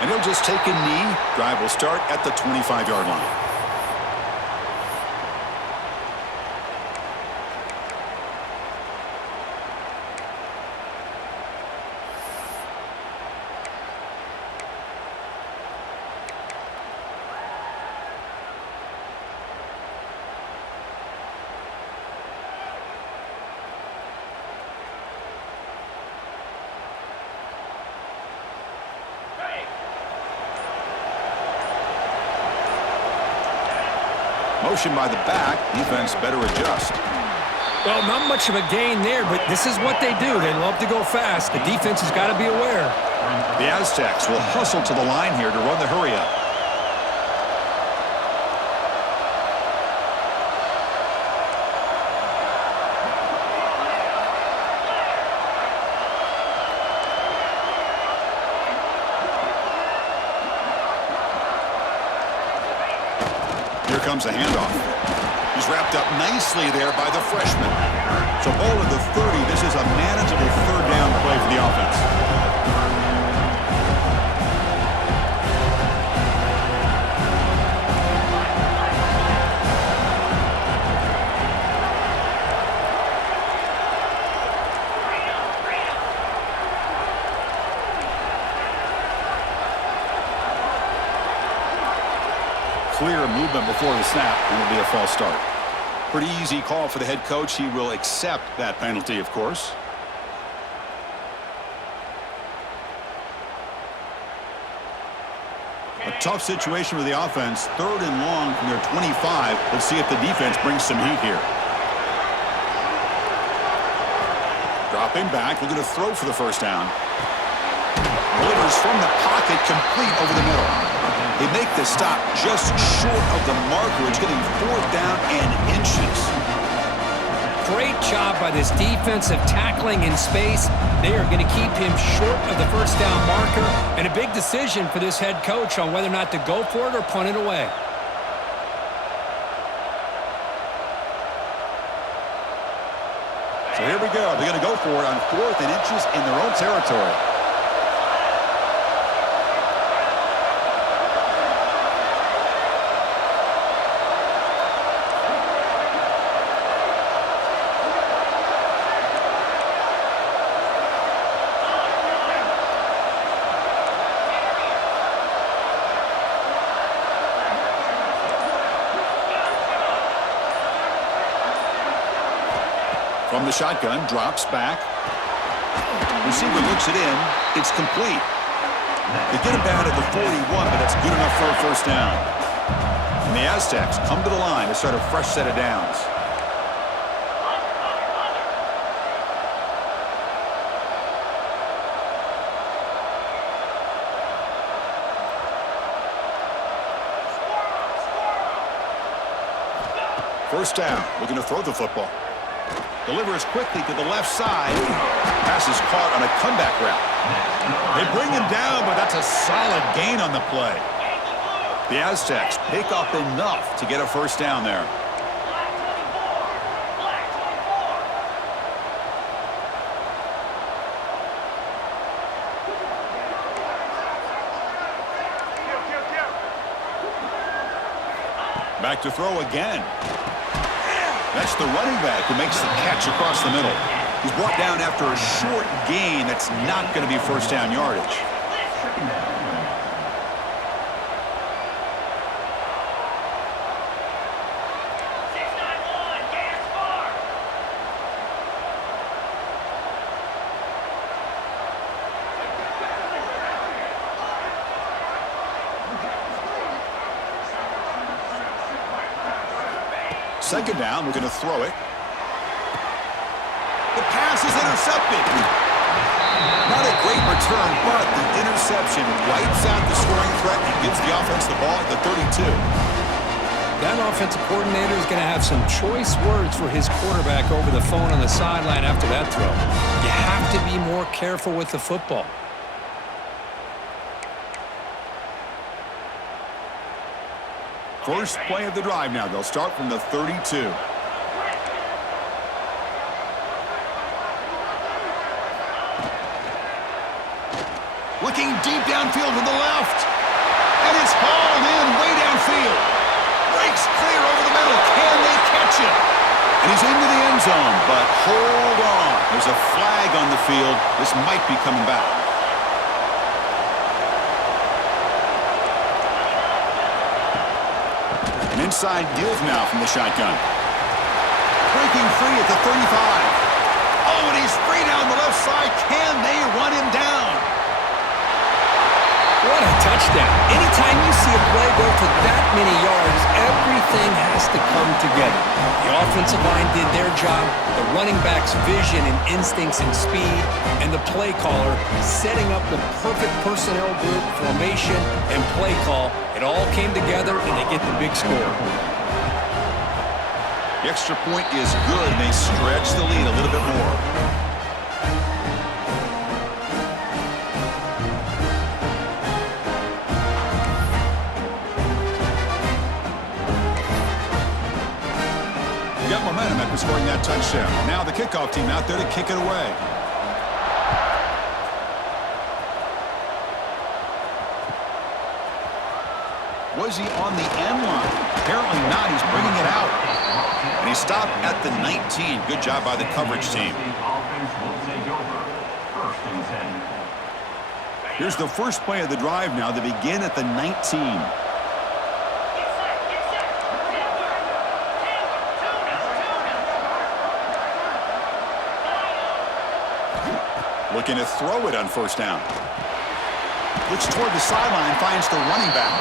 And he'll just take a knee. Drive will start at the 25-yard line. Motion by the back. Defense better adjust. Well, not much of a gain there, but this is what they do. They love to go fast. The defense has got to be aware. The Aztecs will hustle to the line here to run the hurry-up. Here comes a handoff. He's wrapped up nicely there by the freshman. So ball at the 30. This is a manageable third down play for the offense. Clear movement before the snap, and it'll be a false start. Pretty easy call for the head coach. He will accept that penalty, of course. A tough situation for the offense. 3rd and long from their 25. Let's see if the defense brings some heat here. Dropping back, looking to throw for the first down. Delivers from the pocket, complete over the middle. They make the stop just short of the marker. It's getting 4th down and inches. Great job by this defensive tackling in space. They are going to keep him short of the first down marker, and a big decision for this head coach on whether or not to go for it or punt it away. So here we go. They're going to go for it on 4th and inches in their own territory. From the shotgun, drops back. Receiver looks it in. It's complete. They get him down at the 41, but that's good enough for a first down. And the Aztecs come to the line to start a fresh set of downs. First down, looking to throw the football. Delivers quickly to the left side. Pass is caught on a comeback route. They bring him down, but that's a solid gain on the play. The Aztecs pick up enough to get a first down there. Back to throw again. That's the running back who makes the catch across the middle. He's brought down after a short gain that's not going to be first down yardage. Second down, we're going to throw it. The pass is intercepted. Not a great return, but the interception wipes out the scoring threat and gives the offense the ball at the 32. That offensive coordinator is going to have some choice words for his quarterback over the phone on the sideline after that throw. You have to be more careful with the football. First play of the drive now. They'll start from the 32. Looking looking deep downfield to the left. And it's hauled in way downfield. Breaks clear over the middle. Can they catch it? And he's into the end zone, but hold on. There's a flag on the field. This might be coming back. An inside give now from the shotgun. Breaking free at the 35. Oh, and he's free down the left side. Can they run him down? What a touchdown. Anytime you see a play go for that many yards, everything has to come together. The offensive line did their job, the running back's vision and instincts and speed, and the play caller setting up the perfect personnel group, formation, and play call. It all came together, and they get the big score. The extra point is good, and they stretch the lead a little bit more. Got momentum after scoring that touchdown. Now the kickoff team out there to kick it away. Was he on the end line? Apparently not. He's bringing it out. And he stopped at the 19. Good job by the coverage team. Here's the first play of the drive now. They begin at the 19. Looking to throw it on first down. Looks toward the sideline, finds the running back.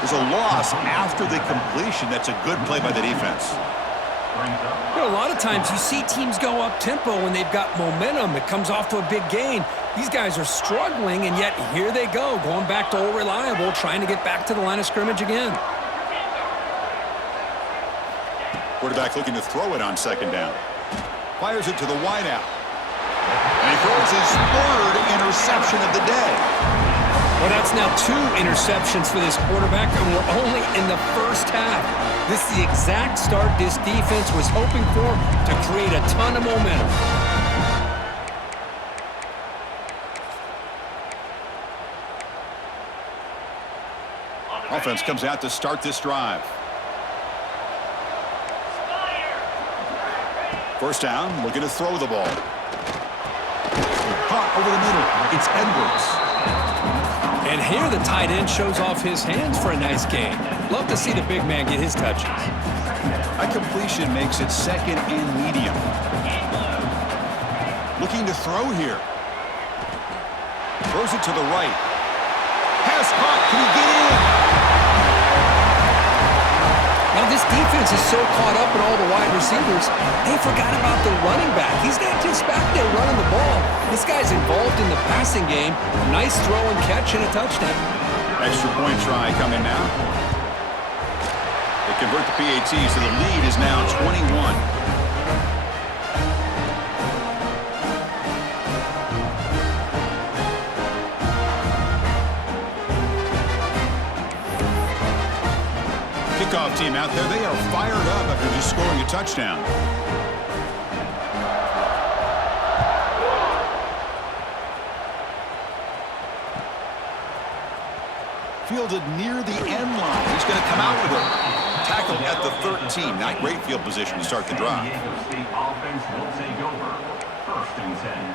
There's a loss after the completion. That's a good play by the defense. You know, a lot of times you see teams go up-tempo when they've got momentum. It comes off to a big gain. These guys are struggling, and yet here they go, going back to old reliable, trying to get back to the line of scrimmage again. Quarterback looking to throw it on second down. Fires it to the wideout. And he throws his third interception of the day. Well, that's now 2 interceptions for this quarterback, and we're only in the first half. This is the exact start this defense was hoping for to create a ton of momentum. Offense comes out to start this drive. First down, looking to throw the ball. Caught over the middle. It's Edwards. And here the tight end shows off his hands for a nice gain. Love to see the big man get his touches. A completion makes it second and medium. Looking to throw here. Throws it to the right. Pass caught. Can he get in? Now this defense is so caught up in all the wide receivers, they forgot about the running back. He's not just back there running the ball. This guy's involved in the passing game. Nice throw and catch and a touchdown. Extra point try coming now. They convert the PAT, so the lead is now 21. Kickoff team out there, they are fired up after just scoring a touchdown. Fielded near the end line. He's going to come out with it. Tackled at the 13. Not great field position to start the drive. Offense will take over. First and 10.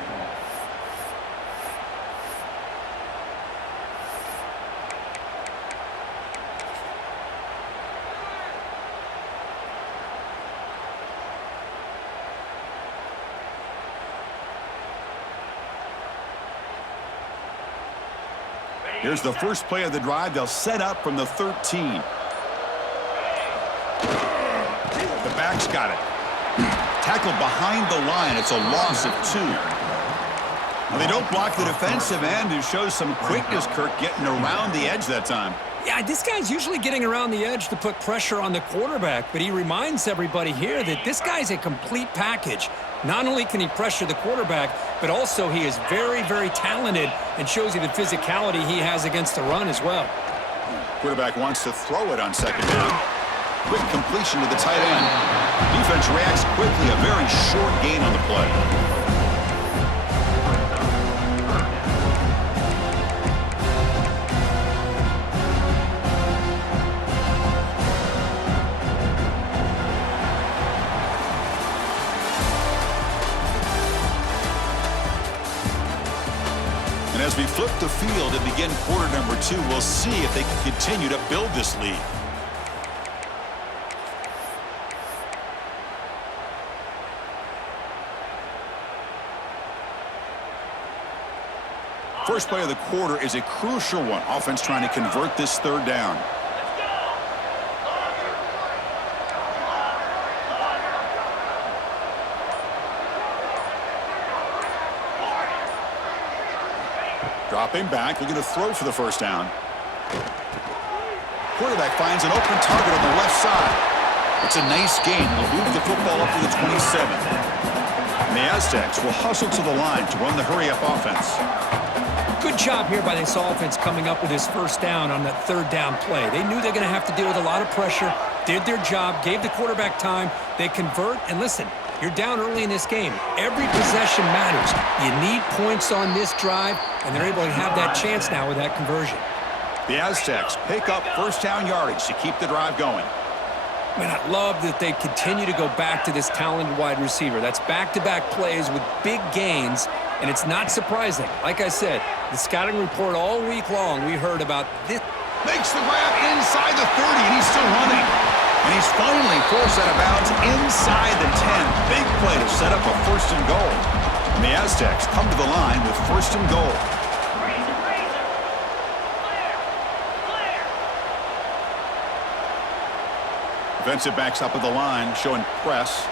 Here's the first play of the drive. They'll set up from the 13. The back's got it. Tackled behind the line. It's a loss of 2. Now they don't block the defensive end, who shows some quickness, Kirk, getting around the edge that time. Yeah, this guy's usually getting around the edge to put pressure on the quarterback, but he reminds everybody here that this guy's a complete package. Not only can he pressure the quarterback, but also he is very, very talented and shows you the physicality he has against the run as well. Quarterback wants to throw it on second down. Quick completion to the tight end. Defense reacts quickly. A very short gain on the play. flip the field and begin quarter number 2. We'll see if they can continue to build this lead. First play of the quarter is a crucial one. Offense trying to convert this third down. Dropping back, looking to throw for the first down. Quarterback finds an open target on the left side. It's a nice gain. They'll move the football up to the 27. And the Aztecs will hustle to the line to run the hurry-up offense. Good job here by this offense coming up with his first down on that third down play. They knew they're going to have to deal with a lot of pressure, did their job, gave the quarterback time. They convert, and listen, you're down early in this game. Every possession matters. You need points on this drive, and they're able to have that chance now with that conversion. The Aztecs pick up first down yardage to keep the drive going. Man, I love that they continue to go back to this talented wide receiver. That's back-to-back plays with big gains, and it's not surprising. Like I said, the scouting report all week long, we heard about this. Makes the grab inside the 30, and he's still running. And he's finally forced out of bounds inside the 10. Big play to set up a first and goal. And the Aztecs come to the line with first and goal. Defensive backs up at the line, showing press.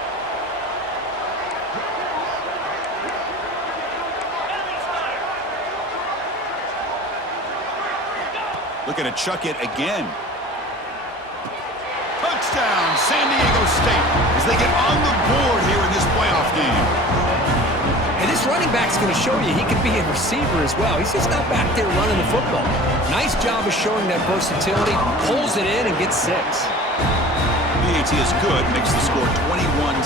Looking to chuck it again. Touchdown, San Diego State, as they get on the board here in this playoff game. And this running back's going to show you he can be a receiver as well. He's just not back there running the football. Nice job of showing that versatility. Pulls it in and gets 6. PAT is good, makes the score 21-7.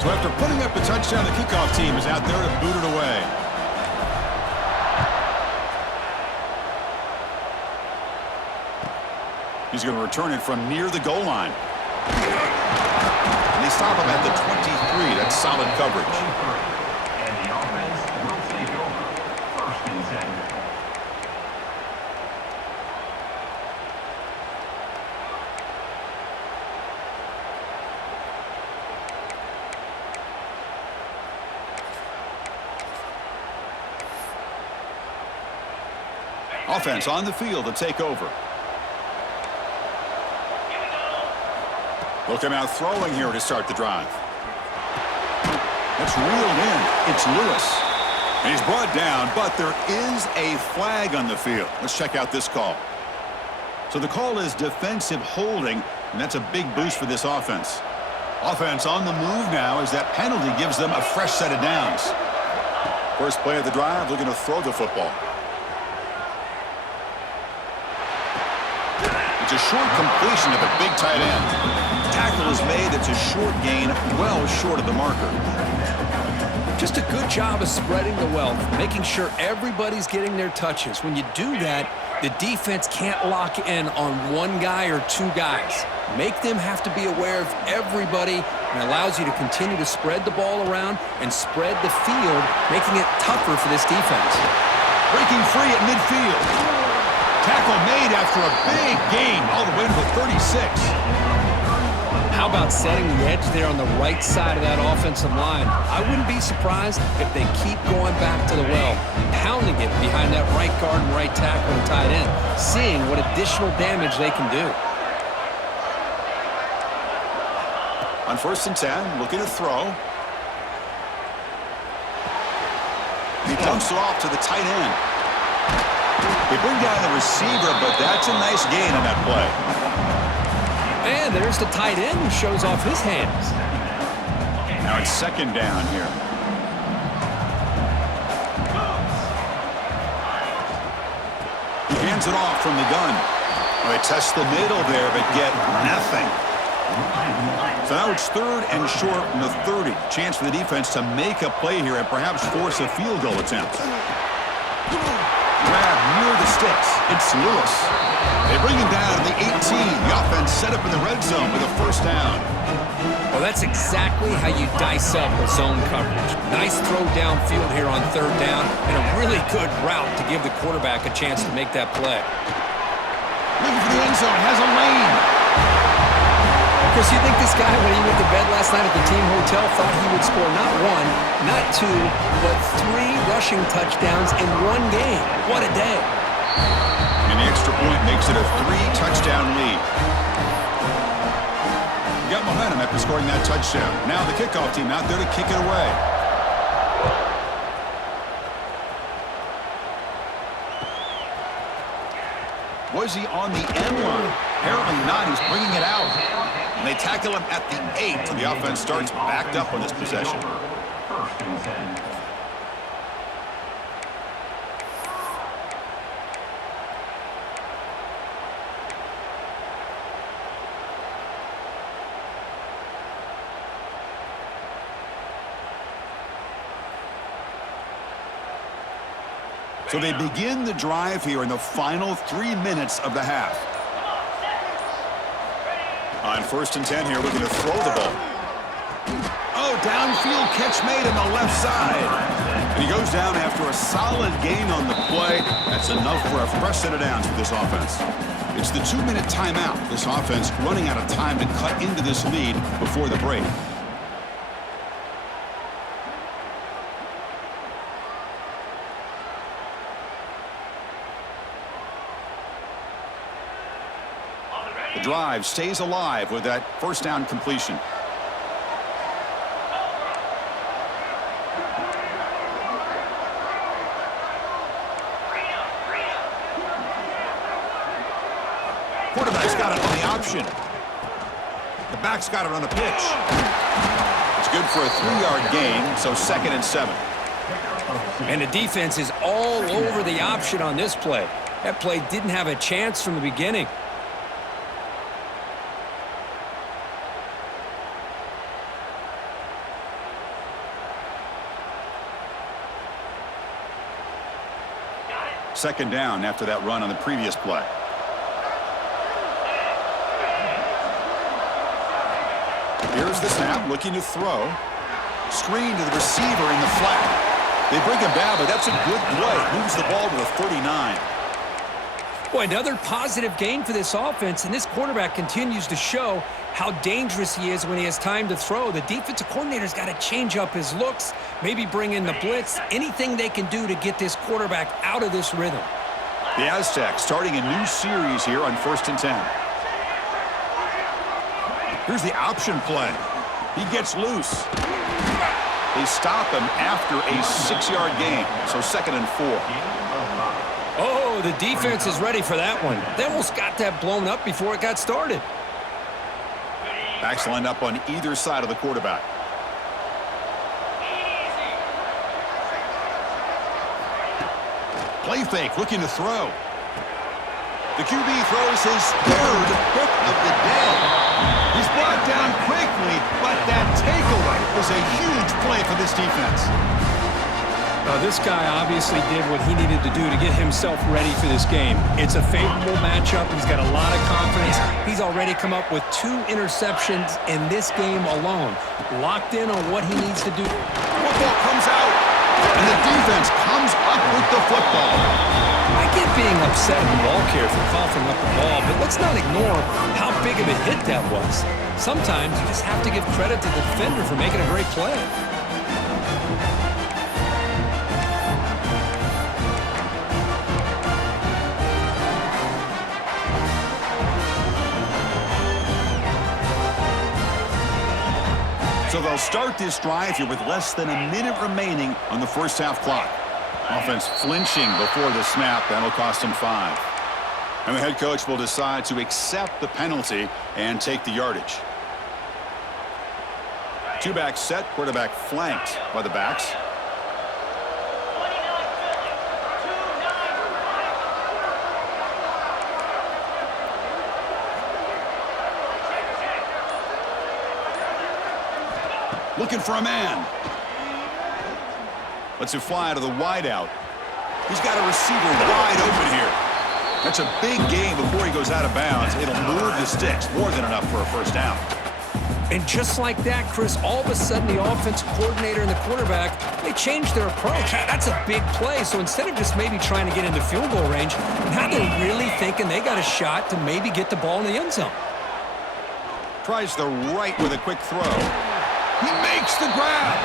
So after putting up a touchdown, the kickoff team is out there to boot it away. He's going to return it from near the goal line. And they stop him at the 23. That's solid coverage. And the offense will take over. First and 10. Offense on the field to take over. They'll come out throwing here to start the drive. It's reeled in. It's Lewis. And he's brought down, but there is a flag on the field. Let's check out this call. So the call is defensive holding, and that's a big boost for this offense. Offense on the move now as that penalty gives them a fresh set of downs. First play of the drive, looking to throw the football. It's a short completion of a big tight end. Tackle is made. It's a short gain, well short of the marker. Just a good job of spreading the wealth, making sure everybody's getting their touches. When you do that, the defense can't lock in on one guy or two guys. Make them have to be aware of everybody, and allows you to continue to spread the ball around and spread the field, making it tougher for this defense. Breaking free at midfield. Tackle made after a big gain all the way to the 36. How about setting the edge there on the right side of that offensive line? I wouldn't be surprised if they keep going back to the well, pounding it behind that right guard and right tackle and tight end, seeing what additional damage they can do. On first and 10, looking to throw. He dumps it off to the tight end. They bring down the receiver, but that's a nice gain on that play. And there's the tight end who shows off his hands. Now it's second down here. He hands it off from the gun. Well, they test the middle there, but get nothing. So now it's third and short from the 30. Chance for the defense to make a play here and perhaps force a field goal attempt. grab near the sticks. It's Lewis. They bring him down to the 18. The offense set up in the red zone with a first down. Well, that's exactly how you dice up a zone coverage. Nice throw downfield here on third down, and a really good route to give the quarterback a chance to make that play. Looking for the end zone, has a lane. Chris, you think this guy, when he went to bed last night at the team hotel, thought he would score not one, not two, but 3 rushing touchdowns in one game? What a day. And the extra point makes it a 3-touchdown lead. You got momentum after scoring that touchdown. Now the kickoff team out there to kick it away. Was he on the end line? Apparently not. He's bringing it out. And they tackle him at the 8. So the offense starts backed up on this possession. First and 10. So they begin the drive here in the final 3 minutes of the half. On first and 10 here, looking to throw the ball. Oh, downfield catch made on the left side. And he goes down after a solid gain on the play. That's enough for a fresh set of downs for this offense. It's the 2-minute timeout. This offense running out of time to cut into this lead before the break. The drive stays alive with that first down completion. Quarterback's got it on the option. The back's got it on the pitch. It's good for a 3-yard gain, so 2nd and 7. And the defense is all over the option on this play. That play didn't have a chance from the beginning. Second down after that run on the previous play. Here's the snap, looking to throw. Screen to the receiver in the flat. They bring him down, but that's a good play. Moves the ball to the 39. Boy, another positive gain for this offense, and this quarterback continues to show how dangerous he is when he has time to throw. The defensive coordinator's got to change up his looks, maybe bring in the blitz, anything they can do to get this quarterback out of this rhythm. The Aztecs starting a new series here on first and 10. Here's the option play. He gets loose. They stop him after a 6-yard gain, so 2nd and 4. Oh, the defense is ready for that one. They almost got that blown up before it got started. Backs lined up on either side of the quarterback. Play fake, looking to throw. The QB throws his 3rd pick of the day. He's brought down quickly, but that takeaway was a huge play for this defense. This guy obviously did what he needed to do to get himself ready for this game. It's a favorable matchup. He's got a lot of confidence. He's already come up with 2 interceptions in this game alone. Locked in on what he needs to do. Football comes out, and the defense comes up with the football. I get being upset at the ball carrier for coughing up the ball, but let's not ignore how big of a hit that was. Sometimes you just have to give credit to the defender for making a great play. So they'll start this drive here with less than a minute remaining on the first half clock. Offense flinching before the snap. That'll cost them 5. And the head coach will decide to accept the penalty and take the yardage. 2-back set, quarterback flanked by the backs. Looking for a man. Lets it fly to the wideout. He's got a receiver wide open here. That's a big gain before he goes out of bounds. It'll move the sticks, more than enough for a first down. And just like that, Chris, all of a sudden the offensive coordinator and the quarterback, they changed their approach. That's a big play. So instead of just maybe trying to get into field goal range, now they're really thinking they got a shot to maybe get the ball in the end zone. Tries the right with a quick throw. He makes the grab.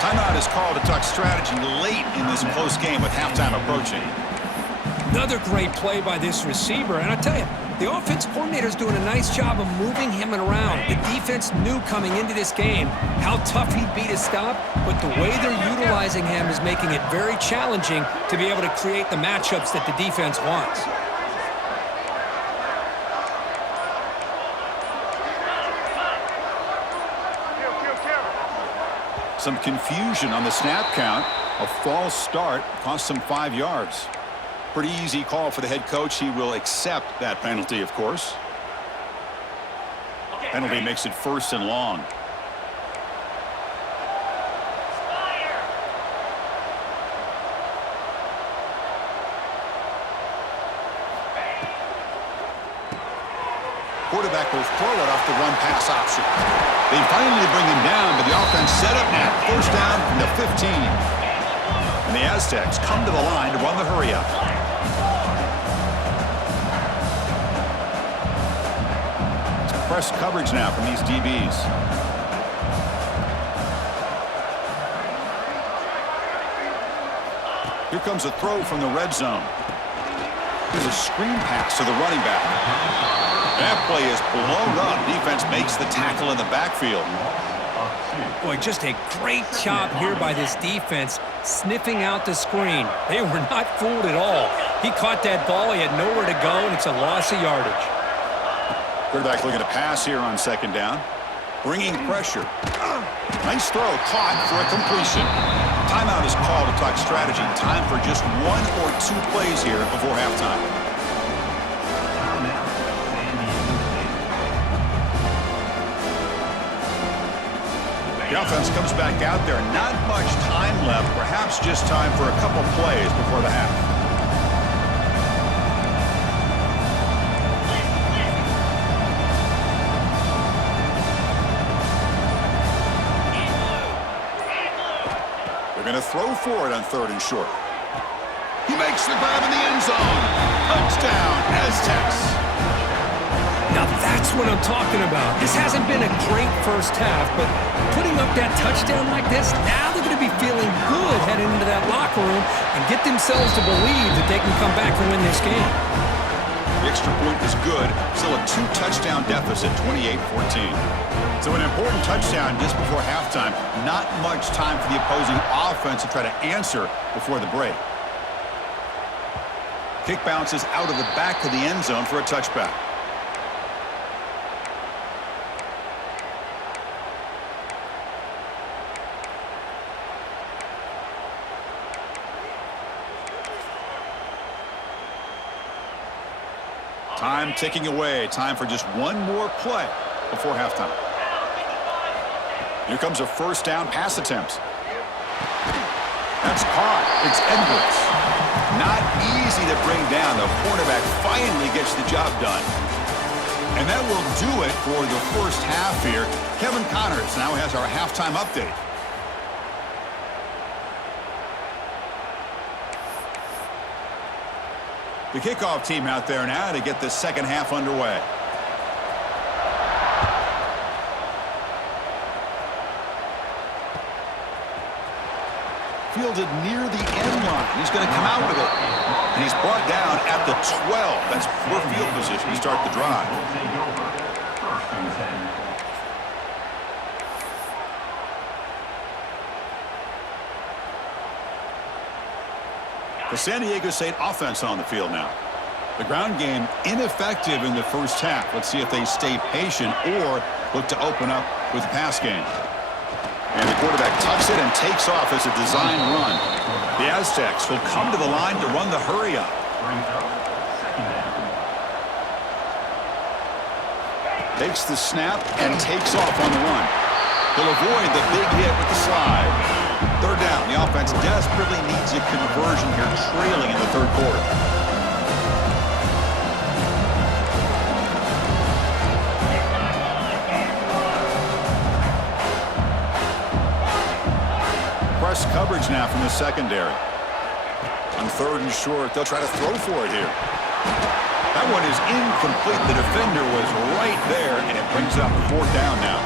Timeout is called to talk strategy late in this close game with halftime approaching. Another great play by this receiver. And I tell you, the offense coordinator is doing a nice job of moving him around. The defense knew coming into this game how tough he'd be to stop, but the way they're utilizing him is making it very challenging to be able to create the matchups that the defense wants. Some confusion on the snap count. A false start cost them 5 yards. Pretty easy call for the head coach. He will accept that penalty, of course. Penalty makes it 1st and long. Quarterback will throw it off the run-pass option. They finally bring him down, but the offense set up now. 1st down from the 15. And the Aztecs come to the line to run the hurry-up. It's press coverage now from these DBs. Here comes a throw from the red zone. Here's a screen pass to the running back. That play is blown up. Defense makes the tackle in the backfield. Boy, just a great job here by this defense, sniffing out the screen. They were not fooled at all. He caught that ball. He had nowhere to go, and it's a loss of yardage. Quarterback looking to pass here on 2nd down. Bringing pressure. Nice throw, caught for a completion. Timeout is called to talk strategy. Time for just 1 or 2 plays here before halftime. The offense comes back out there. Not much time left. Perhaps just time for a couple plays before the half. They're going to throw for it on 3rd and short. He makes the grab in the end zone. Touchdown, Aztecs. Now that's what I'm talking about. This hasn't been a great first half, but putting up that touchdown like this, now they're going to be feeling good heading into that locker room and get themselves to believe that they can come back and win this game. The extra point is good. Still a 2-touchdown deficit, 28-14. So an important touchdown just before halftime. Not much time for the opposing offense to try to answer before the break. Kick bounces out of the back of the end zone for a touchback. Time ticking away. Time for just 1 more play before halftime. Here comes a 1st down pass attempt. That's caught. It's Edwards. Not easy to bring down. The cornerback finally gets the job done. And that will do it for the first half here. Kevin Connors now has our halftime update. The kickoff team out there now to get the second half underway. Fielded near the end line. He's going to come out with it. And he's brought down at the 12. That's poor field position to start the drive. The San Diego State offense on the field now. The ground game ineffective in the first half. Let's see if they stay patient or look to open up with the pass game. And the quarterback tucks it and takes off as a design run. The Aztecs will come to the line to run the hurry-up. Takes the snap and takes off on the run. He'll avoid the big hit with the slide. Third down. The offense desperately needs a conversion here, trailing in the third quarter. Press coverage now from the secondary. On third and short, they'll try to throw for it here. That one is incomplete. The defender was right there, and it brings up fourth down now.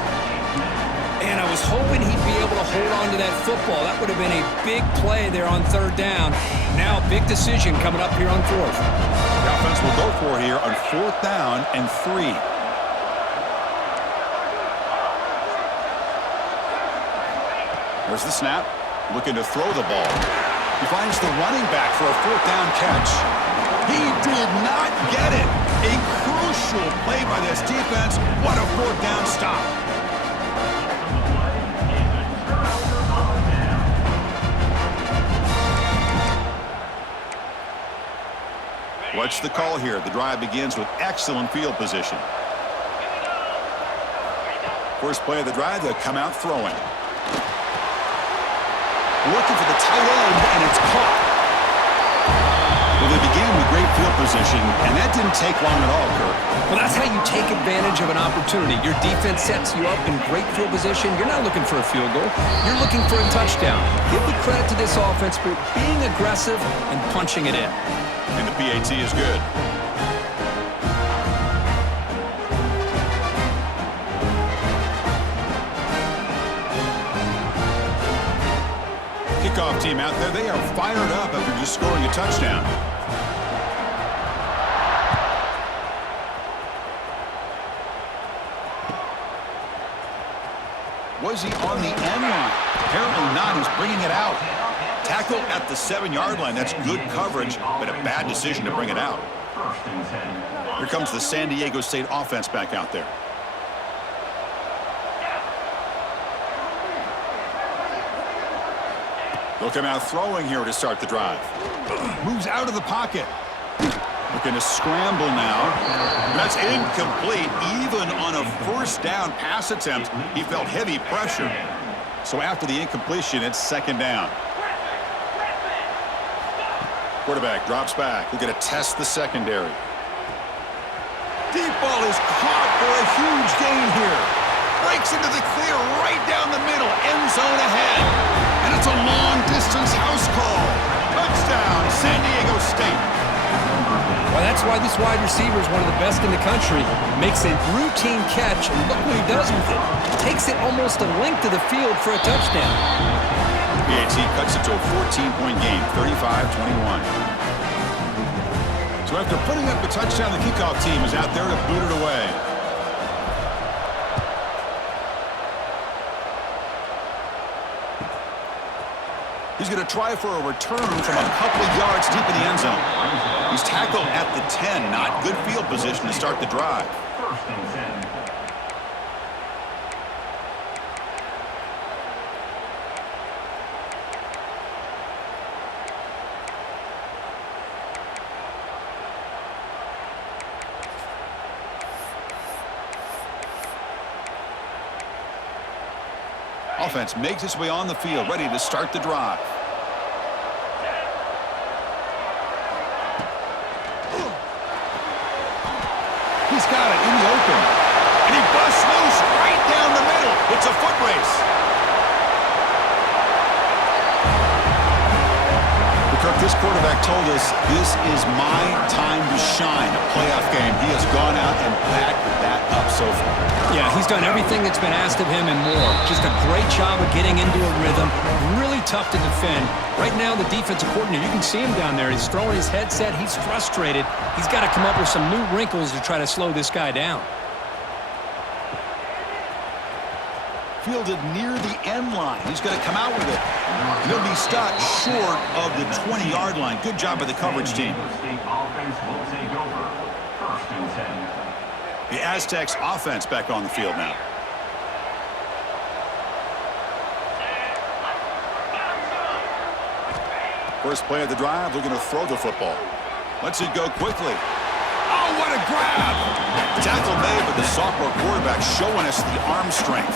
And I was hoping he'd be able to hold on to that football. That would have been a big play there on third down. Now, big decision coming up here on fourth. The offense will go for it here on fourth down and 3. There's the snap. Looking to throw the ball. He finds the running back for a fourth down catch. He did not get it. A crucial play by this defense. What a fourth down stop. What's the call here? The drive begins with excellent field position. First play of the drive, they'll come out throwing. Looking for the tight end, and it's caught. Well, they began with great field position, and that didn't take long at all, Kirk. Well, that's how you take advantage of an opportunity. Your defense sets you up in great field position. You're not looking for a field goal. You're looking for a touchdown. Give the credit to this offense for being aggressive and punching it in. And the PAT is good. Kickoff team out there, they are fired up after just scoring a touchdown. Was he on the end line? Apparently not. He's bringing it out. Tackle at the 7-yard line. That's good coverage, but a bad decision to bring it out. Here comes the San Diego State offense back out there. They'll come out throwing here to start the drive. Moves out of the pocket. Looking to scramble now. That's incomplete. Even on a first down pass attempt, he felt heavy pressure. So after the incompletion, it's second down. Quarterback drops back. We're going to test the secondary. Deep ball is caught for a huge gain here. Breaks into the clear right down the middle. End zone ahead. And it's a long-distance house call. Touchdown, San Diego State. Well, that's why this wide receiver is one of the best in the country. Makes a routine catch, and look what he does with it. Takes it almost a length of the field for a touchdown. PAT cuts it to a 14-point game, 35-21. So after putting up the touchdown, the kickoff team is out there to boot it away. He's going to try for a return from a couple of yards deep in the end zone. He's tackled at the 10. Not good field position to start the drive. First and 10. Offense makes its way on the field, ready to start the drive. He's got it in the open. And he busts loose right down the middle. It's a foot race. Kirk, this quarterback told us this is my time to shine, a playoff game. He has gone out and backed that up so far. Yeah, he's done everything that's been asked of him and more. Just a great job of getting into a rhythm. Really tough to defend. Right now, the defensive coordinator, you can see him down there. He's throwing his headset. He's frustrated. He's got to come up with some new wrinkles to try to slow this guy down. Fielded near the end line. He's going to come out with it. He'll be stopped short of the 20-yard line. Good job by the coverage team. State offense will take over. First and 10. The Aztecs offense back on the field now. First play of the drive, they're going to throw the football. Lets it go quickly. Oh, what a grab! Tackle made, but the sophomore quarterback showing us the arm strength.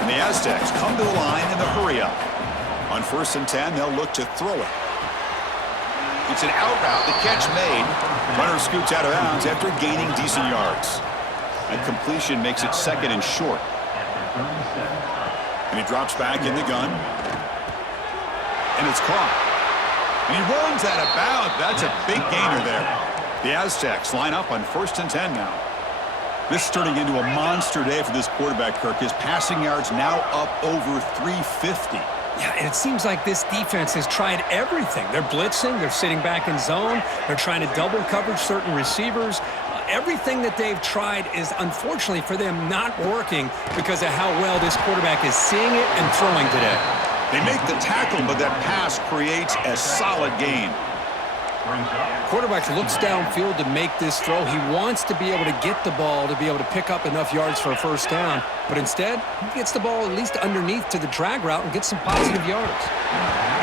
And the Aztecs come to the line in the hurry-up. On 1st and 10, they'll look to throw it. It's an out route. The catch made. Runner scoots out of bounds after gaining decent yards. A completion makes it 2nd and short. And he drops back in the gun. And it's caught. And he runs out of bounds. That's a big gainer there. The Aztecs line up on 1st and 10 now. This is turning into a monster day for this quarterback, Kirk. His passing yards now up over 350. Yeah, and it seems like this defense has tried everything. They're blitzing. They're sitting back in zone. They're trying to double coverage certain receivers. Everything that they've tried is, unfortunately for them, not working because of how well this quarterback is seeing it and throwing today. They make the tackle, but that pass creates a solid gain. Quarterback looks downfield to make this throw. He wants to be able to get the ball to be able to pick up enough yards for a 1st down, but instead, he gets the ball at least underneath to the drag route and gets some positive yards.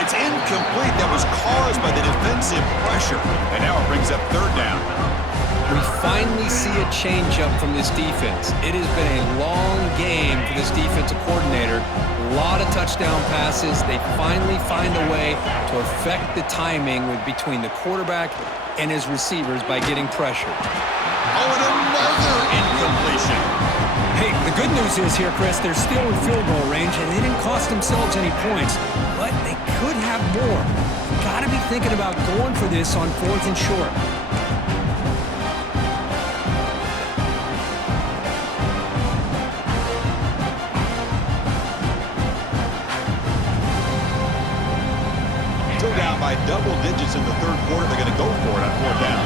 It's incomplete. That was caused by the defensive pressure, and now it brings up 3rd down. We finally see a change-up from this defense. It has been a long game for this defensive coordinator. A lot of touchdown passes. They finally find a way to affect the timing between the quarterback and his receivers by getting pressure. Oh, and another incompletion. Hey, the good news is here, Chris, they're still in field goal range, and they didn't cost themselves any points, but they could have more. Got to be thinking about going for this on 4th and short. Down by double digits in the 3rd quarter. They're going to go for it on 4th down.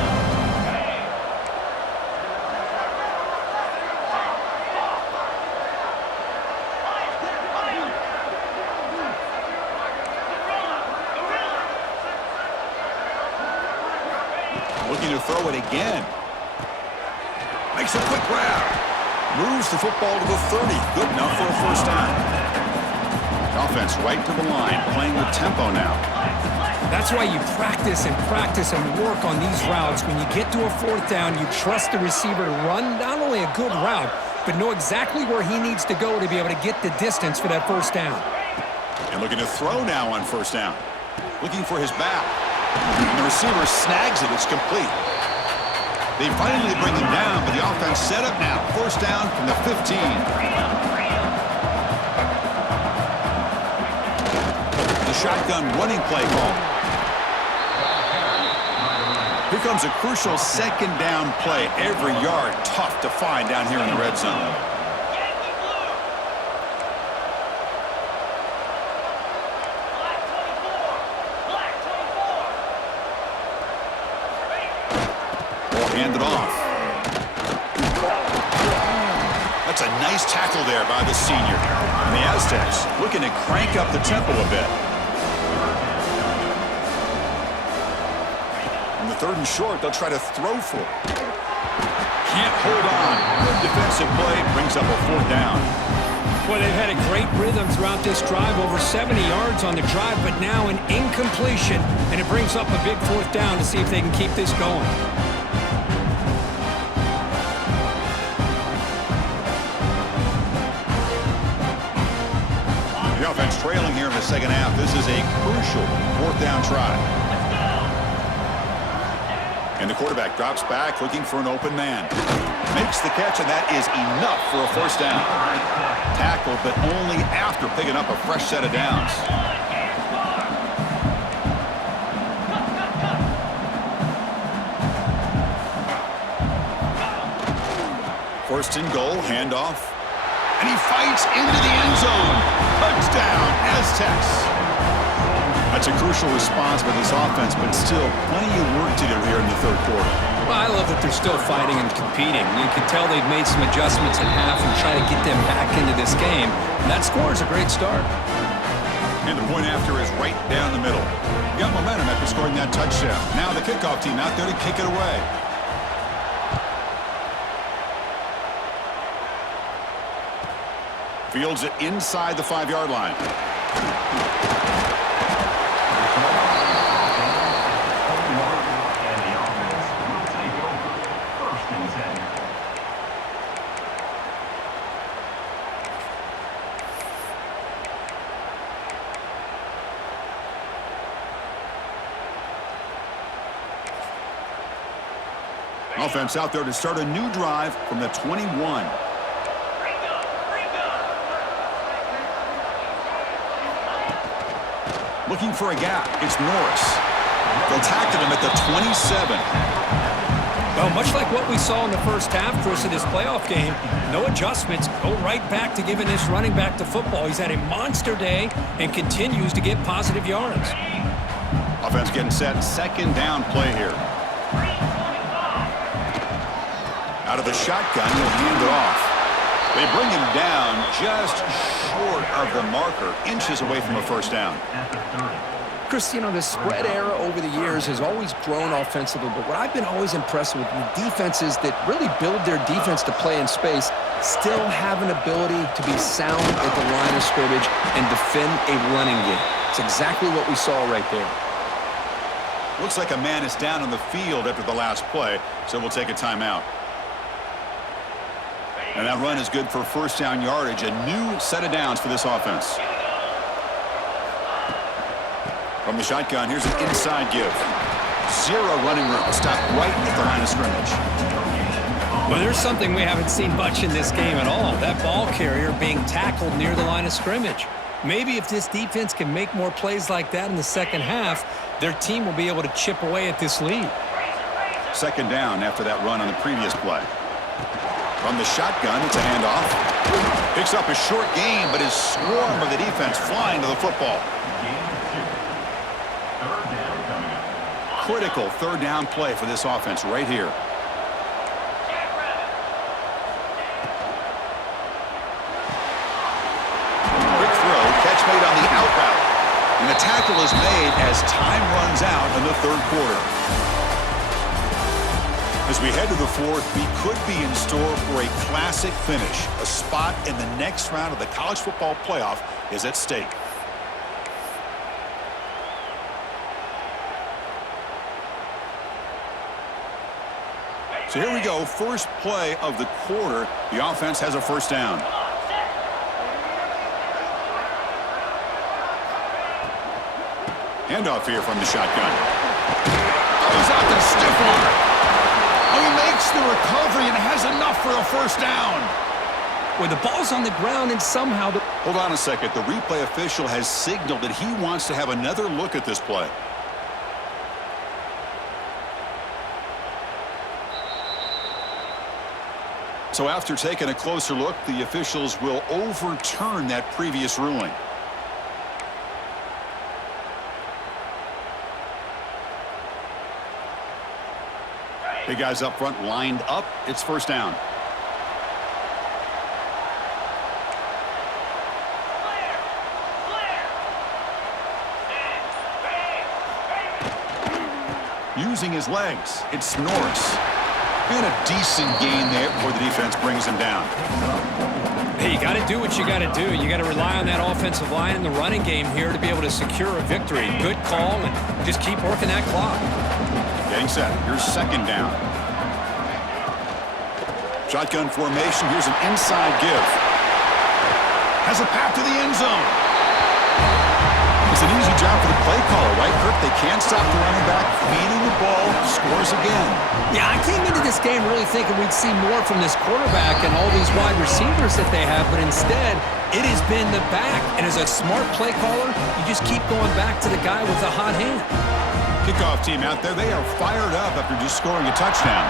Looking to throw it again. Makes a quick grab. Moves the football to the 30. Good enough for a 1st down. Offense right to the line, playing with tempo now. That's why you practice and work on these routes. When you get to a 4th down, you trust the receiver to run not only a good route, but know exactly where he needs to go to be able to get the distance for that 1st down. And looking to throw now on 1st down. Looking for his back. And the receiver snags it. It's complete. They finally bring him down, but the offense set up now. 1st down from the 15. The shotgun running play call. Here comes a crucial 2nd down play. Every yard tough to find down here in the red zone. Ball handed off. That's a nice tackle there by the senior. And the Aztecs looking to crank up the tempo a bit. 3rd and short, they'll try to throw for it. Can't hold on. Good defensive play brings up a 4th down. Well, they've had a great rhythm throughout this drive, over 70 yards on the drive, but now an incompletion, and it brings up a big 4th down to see if they can keep this going. The offense trailing here in the 2nd half. This is a crucial 4th down try. And the quarterback drops back, looking for an open man. Makes the catch, and that is enough for a 1st down. Tackled, but only after picking up a fresh set of downs. 1st and goal, handoff. And he fights into the end zone. Touchdown, Aztecs. That's a crucial response by this offense, but still plenty of work to do here in the 3rd quarter. Well, I love that they're still fighting and competing. You can tell they've made some adjustments in half and try to get them back into this game. And that score is a great start. And the point after is right down the middle. Got momentum after scoring that touchdown. Now the kickoff team out there to kick it away. Fields it inside the 5-yard line. Offense out there to start a new drive from the 21. Looking for a gap. It's Norris. They'll tackle him at the 27. Well, much like what we saw in the first half, Chris, of this playoff game, no adjustments. Go right back to giving this running back the football. He's had a monster day and continues to get positive yards. Offense getting set. Second down play here. Out of the shotgun, he'll hand it off. They bring him down just short of the marker, inches away from a first down. Chris, you know, the spread era over the years has always grown offensively, but what I've been always impressed with defenses that really build their defense to play in space still have an ability to be sound at the line of scrimmage and defend a running game. It's exactly what we saw right there. Looks like a man is down on the field after the last play, so we'll take a timeout. And that run is good for first down yardage, a new set of downs for this offense. From the shotgun, here's an inside give. Zero running room. Stop right at the line of scrimmage. Well, there's something we haven't seen much in this game at all. That ball carrier being tackled near the line of scrimmage. Maybe if this defense can make more plays like that in the second half, their team will be able to chip away at this lead. Second down after that run on the previous play. From the shotgun, it's a handoff. Picks up a short gain, but his swarm of the defense flying to the football. Critical third down play for this offense right here. Quick throw, catch made on the out route. And the tackle is made as time runs out in the third quarter. As we head to the fourth, we could be in store for a classic finish. A spot in the next round of the college football playoff is at stake. So here we go, first play of the quarter. The offense has a first down. Handoff here from the shotgun. Goes out to stiff arm. Oh, he makes the recovery and has enough for a first down. Where the ball's on the ground and somehow the... Hold on a second. The replay official has signaled that he wants to have another look at this play. So after taking a closer look, the officials will overturn that previous ruling. Big guys up front lined up. It's first down. Using his legs, it's Norris. And a decent gain there before the defense brings him down. Hey, you got to do what you got to do. You got to rely on that offensive line in the running game here to be able to secure a victory. Good call, and just keep working that clock. Getting set. Here's second down. Shotgun formation. Here's an inside give. Has a path to the end zone. It's an easy job for the play caller, right, Kirk? They can't stop the running back, feeding the ball, scores again. Yeah, I came into this game really thinking we'd see more from this quarterback and all these wide receivers that they have, but instead, it has been the back. And as a smart play caller, you just keep going back to the guy with the hot hand. Kickoff team out there, they are fired up after just scoring a touchdown.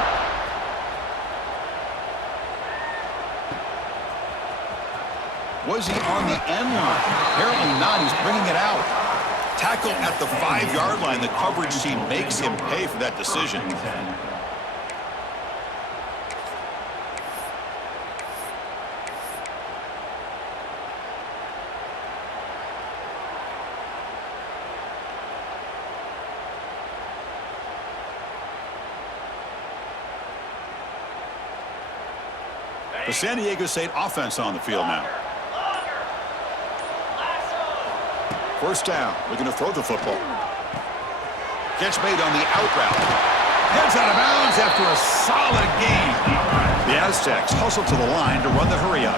Was he on the end line? Apparently not. He's bringing it out. Tackle at the 5-yard line. The coverage team makes him pay for that decision. The San Diego State offense on the field now. First down, looking to throw the football. Catch made on the out route. Heads out of bounds after a solid gain. The Aztecs hustle to the line to run the hurry up.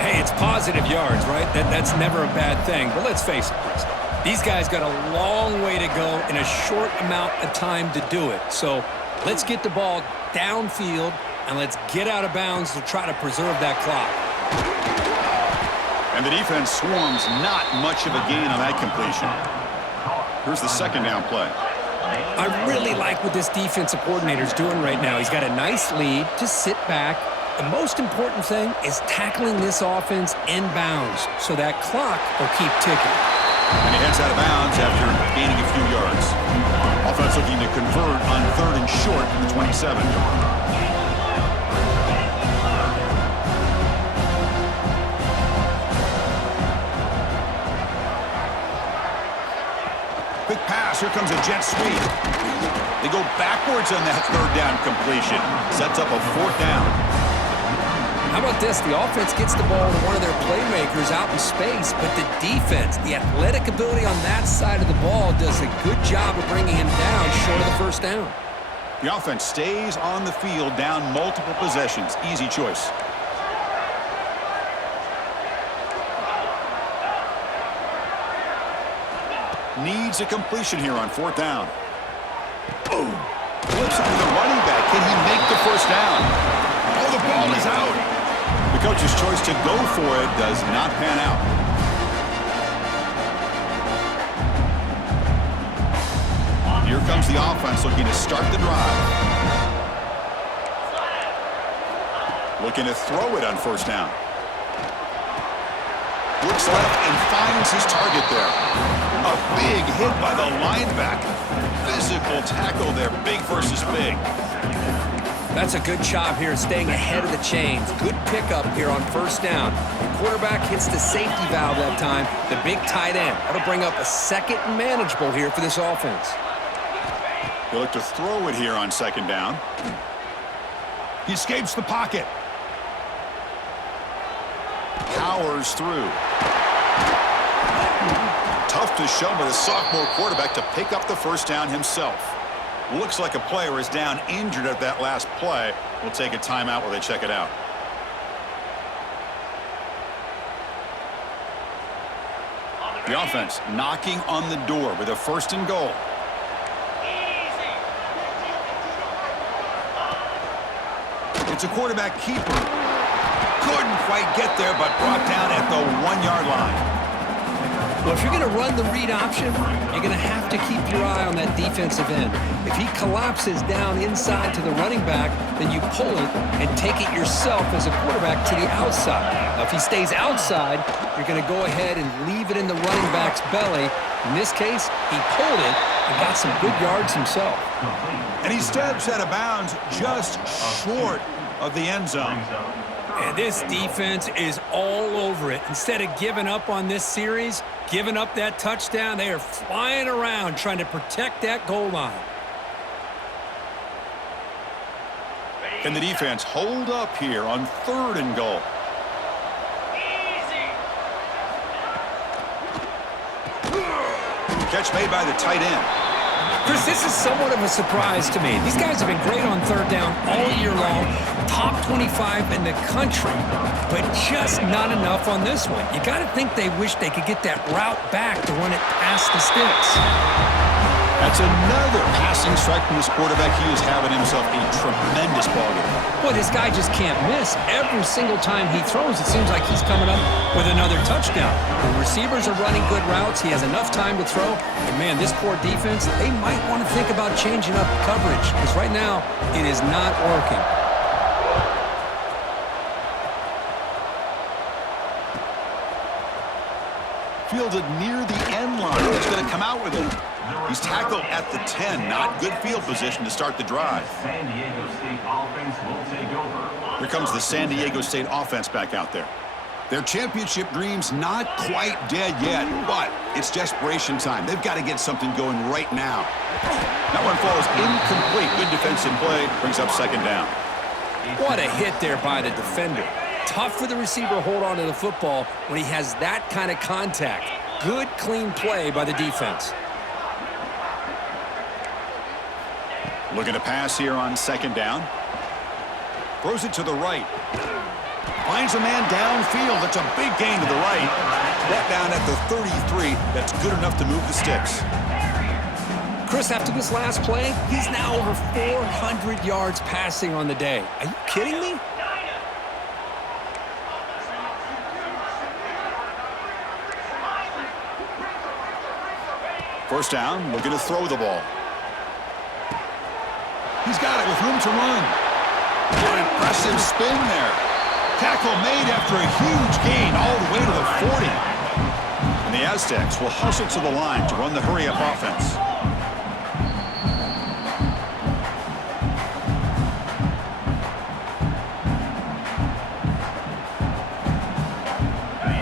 Hey, it's positive yards, right? That's never a bad thing. But let's face it, Chris. These guys got a long way to go in a short amount of time to do it. So Let's get the ball downfield, and let's get out of bounds to try to preserve that clock. And the defense swarms not much of a gain on that completion. Here's the second down play. I really like what this defensive coordinator's doing right now. He's got a nice lead. Just sit back. The most important thing is tackling this offense inbounds so that clock will keep ticking. And he heads out of bounds after gaining a few yards. Offense looking to convert on 3rd and short from the 27. Quick pass. Here comes a jet sweep. They go backwards on that 3rd down completion. Sets up a 4th down. How about this? The offense gets the ball to one of their playmakers out in space, but the defense, the athletic ability on that side of the ball does a good job of bringing him down short of the 1st down. The offense stays on the field down multiple possessions. Easy choice. Needs a completion here on 4th down. Boom. Flips it to the running back. Can he make the 1st down? Oh, the ball is out. The coach's choice to go for it does not pan out. Here comes the offense looking to start the drive. Looking to throw it on 1st down. Looks left and finds his target there. A big hit by the linebacker. Physical tackle there, big versus big. That's a good job here, staying ahead of the chains. Good pickup here on 1st down. The quarterback hits the safety valve that time, the big tight end. That'll bring up a 2nd and manageable here for this offense. They look to throw it here on 2nd down. He escapes the pocket. Powers through. Tough to show by the sophomore quarterback to pick up the 1st down himself. Looks like a player is down injured at that last play. We'll take a timeout while they check it out. The offense knocking on the door with a 1st and goal. It's a quarterback keeper. Couldn't quite get there, but brought down at the 1-yard line. Well, if you're going to run the read option, you're going to have to keep your eye on that defensive end. If he collapses down inside to the running back, then you pull it and take it yourself as a quarterback to the outside. Now, if he stays outside, you're going to go ahead and leave it in the running back's belly. In this case, he pulled it and got some good yards himself. And he steps out of bounds just short of the end zone. And this defense is all over it. Instead of giving up on this series, giving up that touchdown, they are flying around trying to protect that goal line. Can the defense hold up here on 3rd and goal? Catch made by the tight end. Chris, this is somewhat of a surprise to me. These guys have been great on 3rd down all year long, top 25 in the country, but just not enough on this one. You got to think they wish they could get that route back to run it past the sticks. That's another passing strike from this quarterback. He is having himself a tremendous ball game. Boy, this guy just can't miss. Every single time he throws, it seems like he's coming up with another touchdown. The receivers are running good routes. He has enough time to throw. And, man, this poor defense, they might want to think about changing up coverage because right now it is not working. Fielded near the end line. He's going to come out with it. He's tackled at the 10. Not good field position to start the drive. San Diego State offense will take over. Here comes the San Diego State offense back out there. Their championship dreams not quite dead yet, but it's desperation time. They've got to get something going right now. That one falls incomplete. Good defensive play. Brings up 2nd down. What a hit there by the defender. Tough for the receiver to hold on to the football when he has that kind of contact. Good, clean play by the defense. Looking to pass here on 2nd down. Throws it to the right. Finds a man downfield. That's a big gain to the right. Brought down at the 33. That's good enough to move the sticks. Chris, after this last play, he's now over 400 yards passing on the day. Are you kidding me? First down, looking to throw the ball. He's got it with room to run. An impressive spin there. Tackle made after a huge gain all the way to the 40. And the Aztecs will hustle to the line to run the hurry-up offense.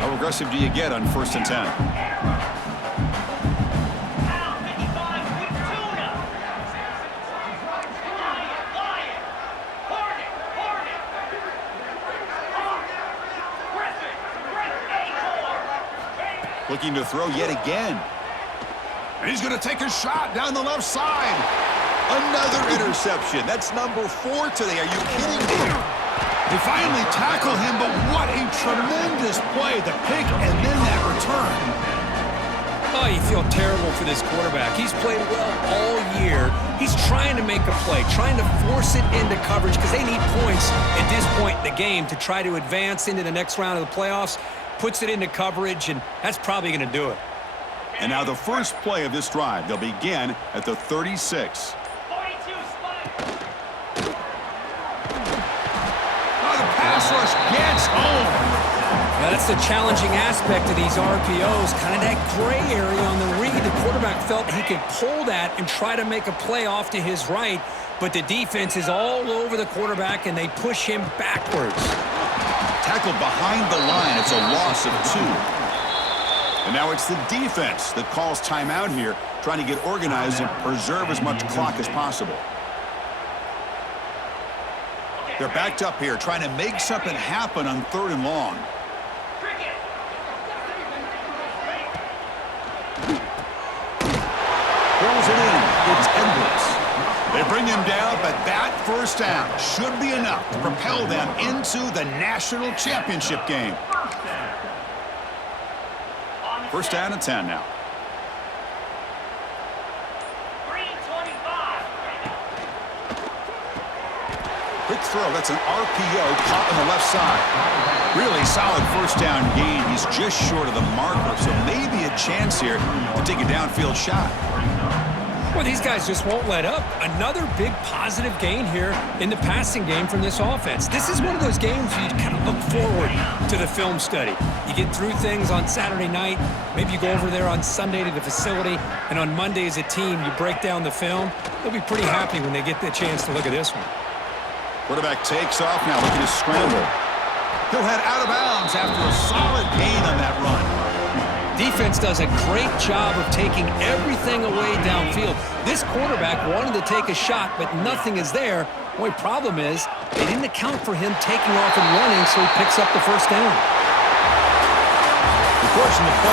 How aggressive do you get on 1st and 10? Looking to throw yet again. And he's going to take a shot down the left side. Another interception. That's number 4 today. Are you kidding me? They finally tackle him, but what a tremendous play. The pick and then that return. Oh, you feel terrible for this quarterback. He's played well all year. He's trying to make a play, trying to force it into coverage because they need points at this point in the game to try to advance into the next round of the playoffs. Puts it into coverage, and that's probably going to do it. And now the first play of this drive. They'll begin at the 36. The pass rush gets home. Now, that's the challenging aspect of these RPOs, kind of that gray area on the read. The quarterback felt he could pull that and try to make a play off to his right, but the defense is all over the quarterback, and they push him backwards. Tackled behind the line. It's a loss of 2. And now it's the defense that calls timeout here, trying to get organized and preserve as much clock as possible. They're backed up here, trying to make something happen on 3rd and long. Throws it in. It's Edwards. They bring him down, but that first down should be enough to propel them into the national championship game. First down and 10 now. Quick throw. That's an RPO caught on the left side. Really solid first down gain. He's just short of the marker, so maybe a chance here to take a downfield shot. Well, these guys just won't let up. Another big positive gain here in the passing game from this offense. This is one of those games you kind of look forward to the film study. You get through things on Saturday night. Maybe you go over there on Sunday to the facility, and on Monday as a team, you break down the film. They'll be pretty happy when they get the chance to look at this one. Quarterback takes off now, looking to scramble. He'll head out of bounds after a solid gain on that run. Defense does a great job of taking everything away downfield. This quarterback wanted to take a shot, but nothing is there. The only problem is they didn't account for him taking off and running, so he picks up the first down. Of course, in the playoffs,